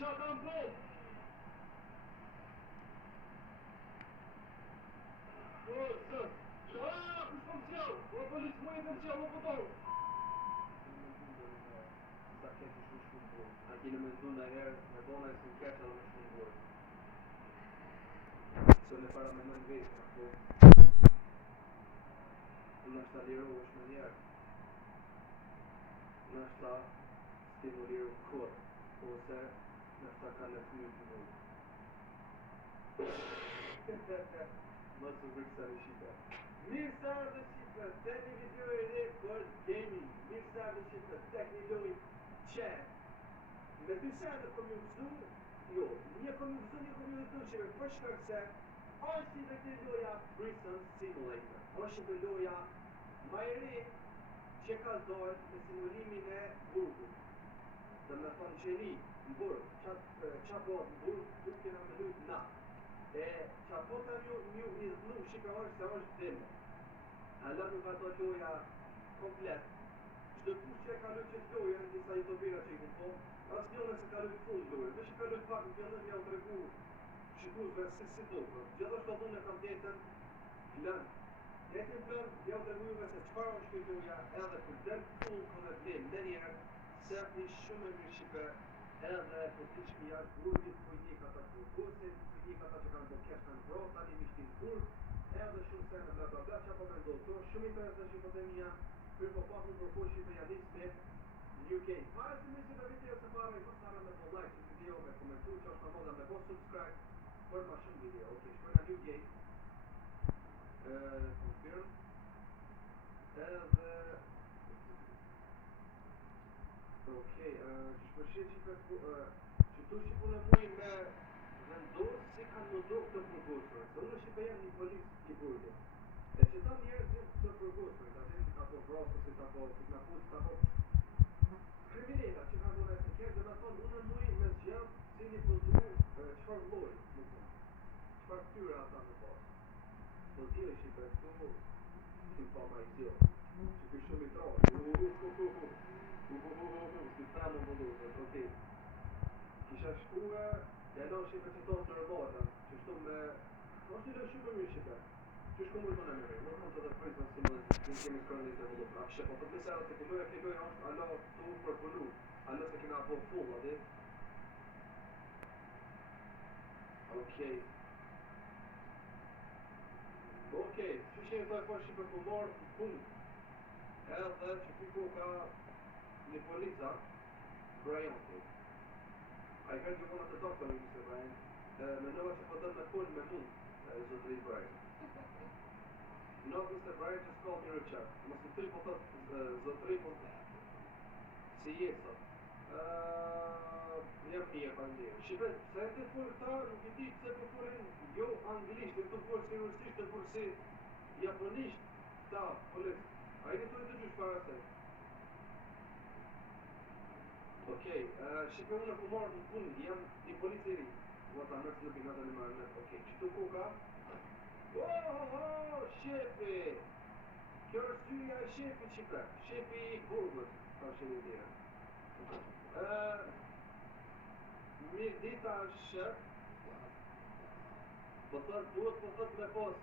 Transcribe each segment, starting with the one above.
Qa kam po? O, zët. Kush po më qell? O, policë mu e po më qell, o, po tau. Sa keqë shumë bërë. A kini me ndu në herë, me bona e s'u keqë edhe me shumë bërë. Se në para me nën vetë, po. Në është ta liru është me njerë. Në është ta stimuliru kërë. Ose në është ta ka në të një të mujë. Mos u vërë kësa në Shqipe. Mirë sa ardhë Shqipe, të një video e re për gaming. Mirë sa ardhë Shqipe, tek një loj chat. Me dy sete kom ju vëzu, jo, një kom ju vëzu, një kom ju vëzu Shqipe, për shkak se është i këtë loja Prison Simulator. është i loja ma e re që ka dojë me simulimin e burgut. Dhe me thonë qeni, në burg, qa po në burg, du kena me lujt na. E qa po ta një iznu shikahar se është dime. Alla nuk ato loja komplet. Çdo kush që ka lujt që loja, në disa youtubera që i kun po, as njone se ka lujt full loja. Dhe që ka lujt pak në fjallën ja u tregu shikuzve si do. Gjithashtu ato në kam tetën plan. Jetën plan, ja u tregu juve se çfarë është kjo loja, edhe për del full kënë e blem dhe njerë, se apni shumë e mirë Shqipe, edhe po t'i shki jashtë burgit, po i njek ata burgosin, po i njek ata që kanë do kesh kanë bro, tani mishtin burg, edhe shumë sene bla bla bla, që apo me ndodhë to, shumë interesant që po të mija, kërë po pak më përpo Shqipe janis me New Game. Pare se mi që të video se pare i pasara me po like që video, me komentu, që është në moda me po subscribe, për ma shumë video, ok, shpër nga New Game, confirm, edhe okej, që shpërshet që tu që punë muj me vendosë si kanë në do këtë përgosërë, se unë që jem një policë i burgit. E që ta njerëzit të përgosërë, ta zhjën apo vrasësit, apo kidnapusit, apo krimineta që kanë dole e se kërë, dhe me thonë unë muj me zgjam si një pëllu qëfar vloj, më thonë, qëfar këtyre ata në pasë. Po t'jo që i përstu, si pa ma i t'jo, që kërë shumë i trasë, si ta më vëllu, okej. Kisha shkue, ja do Shqipe që tonë nërmata, që shtu me... është një shumë mirë Shqipe. Që shku më të në mërë, më të dhe Prison Simulator, që kemi kërëndit e vëllu. A kështë, po të pësera të këlloja, këlloja është ala të përpëllu, ala se kena po full, adi? Okej. Okej, që që e të e po Shqipe ku marë punë, edhe që piko ka një polica, Brajonti. A i kërë që muna të tokë në njëse Brian, me nëva që pëtën me punë me mund, zotëri Brian. Not Mr. Brian just called me Richard. Mos të tri po thotë zotëri po si jetë jam mirë pa ndirë. Shqipe, se e të folë ta, nuk I di pëse po folin jo anglisht, e të folë si rusisht, e folë si japonisht, ta, polis. A I në të gjysh para se. Okej, Shqipe unë ku marrë në punë, jam një policiri. Vota mërë të lupin atë në marrë në, okej, që të koka? Shefi! Kjo është syja e shefi Shqipe, shefi I burgut, ta që një tjera. Mirë dita është shef, po thot me pas,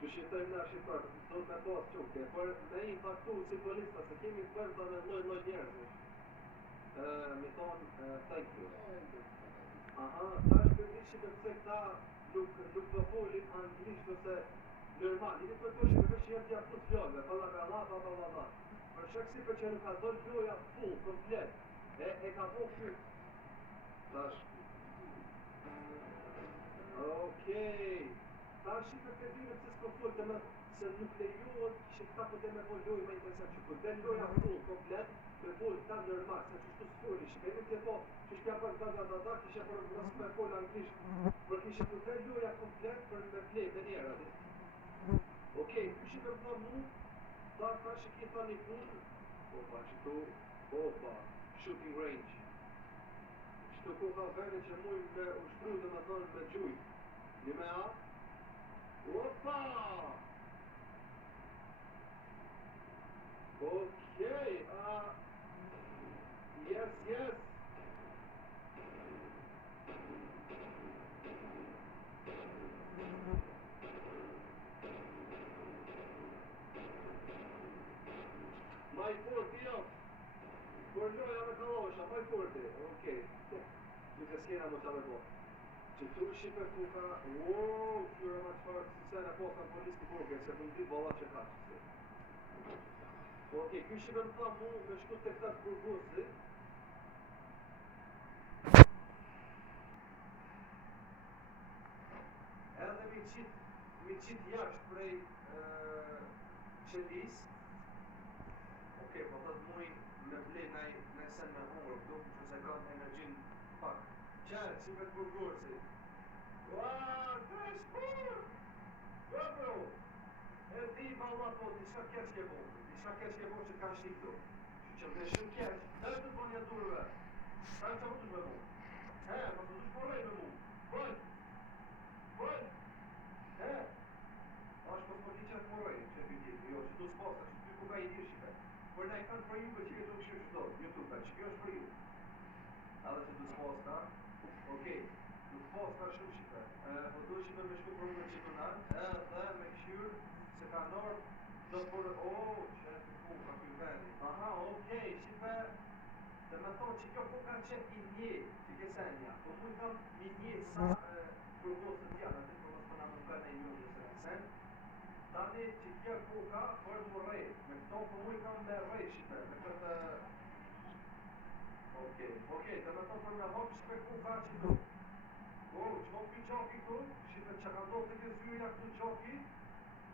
që shqitojmë na shqiptar, thot me pas qukte, për me I faktu si polista, se kemi përta me loj njerëzish. Mi thonë, thank you. Aha, ta është përdi që përse këta nuk për folin anglisht ose normal. I për të që përse që jetë gjatë të fjallëve, bla. Për shak si për që nuk ka dollë fjoja full, komplet. E ka po këshu. Tash. Okej. Tash I për këtyre pëse s'ko full të me, se nuk lejohet që këta për të me po lojë me interesat që për të loja full, komplet. Me folë ta normal, se që shtu s'foli, shkemi të po, që shkja për da, kishe për nësë me folë anglisht, për kishe për të loja komplet për me plej me njera, di. Okej, ku shqipe më mu, ta që ki tha një punë, shooting range. Qëtu ku ka vene që muj me ushtru dhe me thonë me gjuj. Një me a? Opa! Okej, yes. kurdi, okej. Duke s'kena më të me bo. Që tu shqipe kuka, fyra ma të farë, si se në posta polis të burge, se për ndi bolla që ka që si. Okej, ky shqipe më tha mu me shku të këta të burgosi. Edhe mi qit jashtë prej qëllis. Okej, po thot muj me ble naj sen me hungër, këtu, që se kam energjin pak. Qërë, shqipe të burgosi. Tre shkur! Bro! E di valla po, diçka keq ke bo. Diçka keq ke bo që ka shqip këtu. Që me shumë keq, dhe të po një turve. Ta që më dush me mu? Ma të dush porrej me mu. Bëll! Ashtë po s'po ki qëtë porrej, që ty tjetë. Jo, që tu s'posta, që ty ku ka i dirë shqipe. Por na i kanë për ju, për që këtë u kështu qdo. YouTube, që kjo është për ju. Edhe që tu s'posta, okej. Tu s'posta shumë shqipe. Po du shqipe me shku për unë që të natë, edhe me këshyrë, se ka nërë, do të porë, që e të ku, ka kjo vendi. Aha, okej, shqipe, dhe me thonë që kjo ku ka qenë i nje, që ke senja. Po mu i kam i nje sa përgosët janë, atë për mos përna më kërë në një një se në sen. Tani që kjo ku ka për më rej, me këto po mu i kam me rej shqipe, me këtë... Okej, dhe me thonë për me hop shqipe ku ka që tu. Që hopi gjoki këtu, shqipe që ka do të këtë zyrja këtu gjoki,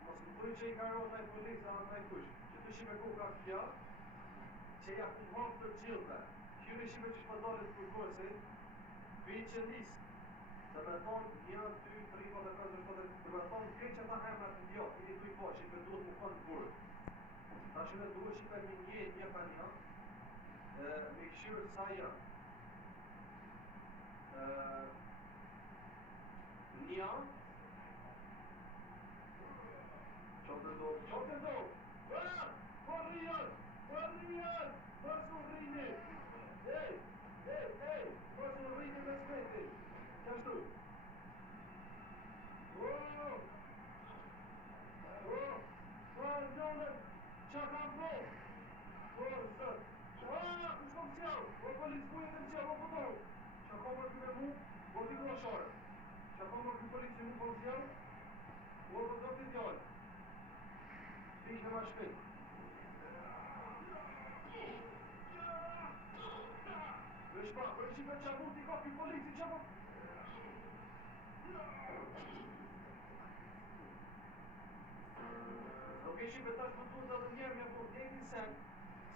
mos më thuj që i ka ronë naj polis a naj kush. Që tu shqipe ku ka kja, që ja ku hop të gjilve. Kyri shqipe që shpëdalit për kursit, për i qëllis. Dhe me thonë 1, 2, 3, 4, 5, 6, 7, dhe me thonë krej që ta emrat në djo, i një tuj po, shqipe duhet më kënë burë. Ta shqipe duhet shqipe një ka një, me këshyrë sa janë. Një, qote do, Porrian, përsu rrini, përsu rrini me speti, qashtu, njone, qa kam bo, zët, kush kom qjau, polis bujet e qjau, po qa kom mërë me mu, po t'i kloshore, qa kom mërë polici mu kom qjau, po do t'i djallë, Ishte ma shpejt. Vesh pa, për shqipe qa mund t'i kapi polici, qa mund? Nuk e shqipe tash më duhet edhe njerë me po deti sen,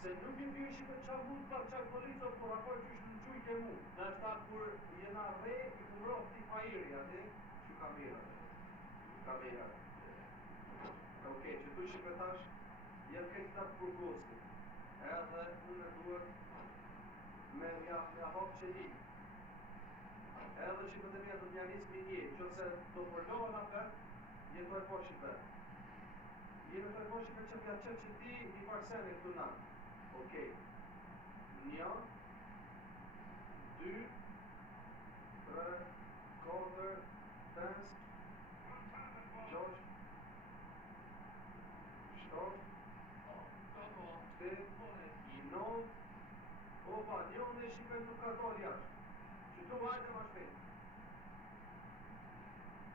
se nuk e bje shqipe qa mund t'a qaj polico, por akor që ishtë në gjuj ke mu. Në është ta kur jena re, i kumrof t'i fajiri, ati, që kamera. Okej, që tu shqipe tash, jenë këtë të përgosi. Edhe unë e duhet me hap qëlli. Edhe shqipe të mija të t'janismi një, që se do përlohen apet, jetoj po shqipe. Jetoj po shqipe që pja qëtë që ti i parsene këtu na. Okej. 1, 2, 3, 4, 5, 6, 7, 8, 9, opa, njone shqipe nuk ka dol jashtë. Që tu hajde ma shpejt.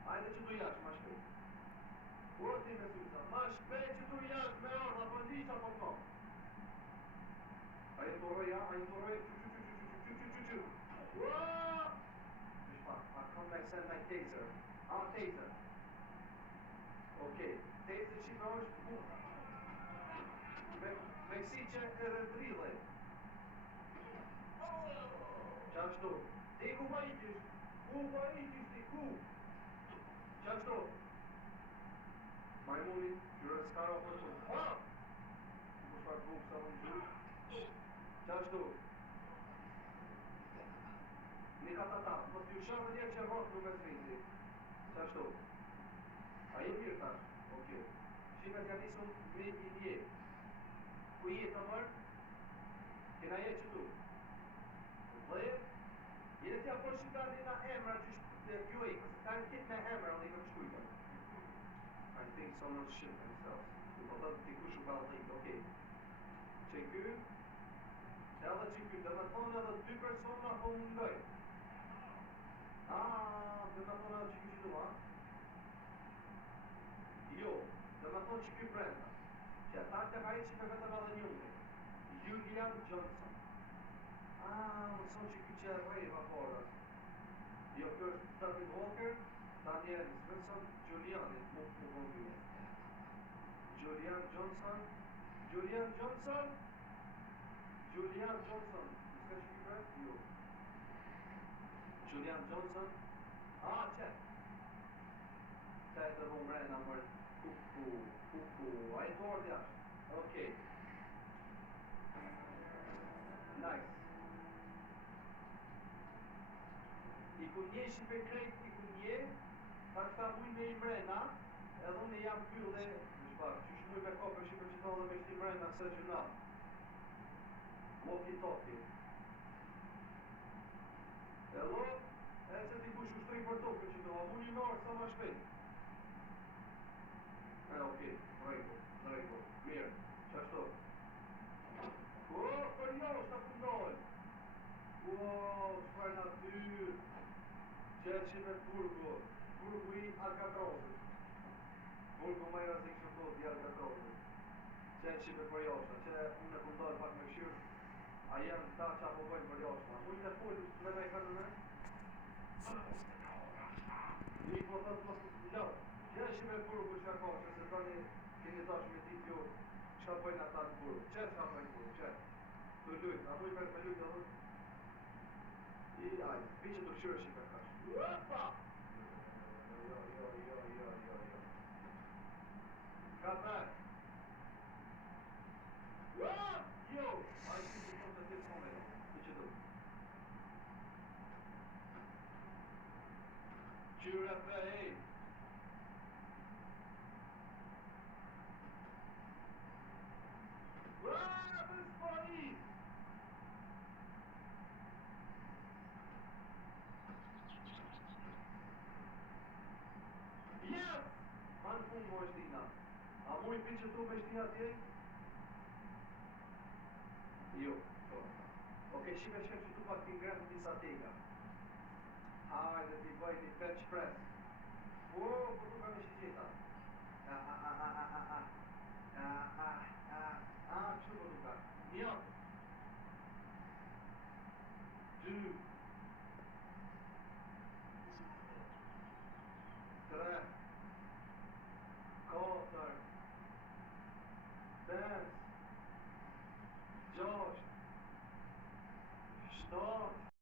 Hajde që tu jashtë ma shpejt. Po ti me susa, ma shpejt që tu jashtë me ardha, po ndisa po kom. A i të roja, a kom me sen naj taser. Taser. Okej, taser shqipe është ku. Me kësi që edhe drillë. Qashtu, ti ku pa ikish? Ti ku? Qashtu? Majmuni, qyre s'kara për të. Ku shfar buk sa më në gjurë? Qashtu? Nika tata, më t'ju shanë njerë që rrot nuk e s'vindi. Qashtu? A i mirë tash? Okej. Shqipe t'ja nisëm me i dje. Ku i të mërë? Kena jetë që tu? Dhe, jene t'ja po shqiptar dina emra që shkjuej, kësë ta në kitë me emra, në i të shkujtëm. I think someone shit themselves. Po të t'i kushu ka dhejt, okej. Që ky, Se edhe që kjo, dhe me thonë edhe 2 persona po mungoj. Dhe me thonë edhe që kjo që du, Jo, dhe me thonë që kjo brenda. Që ata të ka i që për vetëm edhe njënge. Julian Johnson. Më thonë që kjo që e rejva portas. Jo, kjo është David Walker, Daniel Svensson, Julianit, mu kongjuje. Julian Johnson. Julian Johnson. S'ka që kjo brend? Jo. Julian Johnson. Qëtë. Qëtë dhe më mrena mërë. Kuku. A i dordë jashtë. Okej. Nice. I ku njeshi për krejt, i ku nje, ta këta mujnë me i mrena, edhe unë jam pyll dhe, që shmuj me kopër që për që tonë dhe me shti mrena së gjuna. Walkie-talkie. Hello? E se ti kush ushtri për tokë që do, a mu një marë sa ma shpejt. Okej, drejko, mirë, qashto. Për josh të fundoj. Shfar natyr. Qeshi me burgu i Alcatrazit. Burgu më i razik shëndot i Alcatrazit. Qeshi me për joshta, që unë e fundoj pak me këshirë. A janë ta që apo bëjnë për joshta. Unë e full me me kërë në? Nik më thëtë më së qeshi me burgu që ka që se tani keni tash me ditë jo që bëjnë ata në burgu. Qesh ka bëjnë burgu, qesh. Të lujtë, a duj me lujtë edhe? Vi që të këshirë që ka kash. Opa! Jo. Ka back. Jo! A i që të thonë të të të vi që të. Qyre për e. Për sparis! Yes! Manë punë më është tina. A mu i pi që tu me shti atje? Jo. Shime që tu pak t'ingrem disa tega. Hajde t'i bëj një bench press. Po tu kam ishi qeta.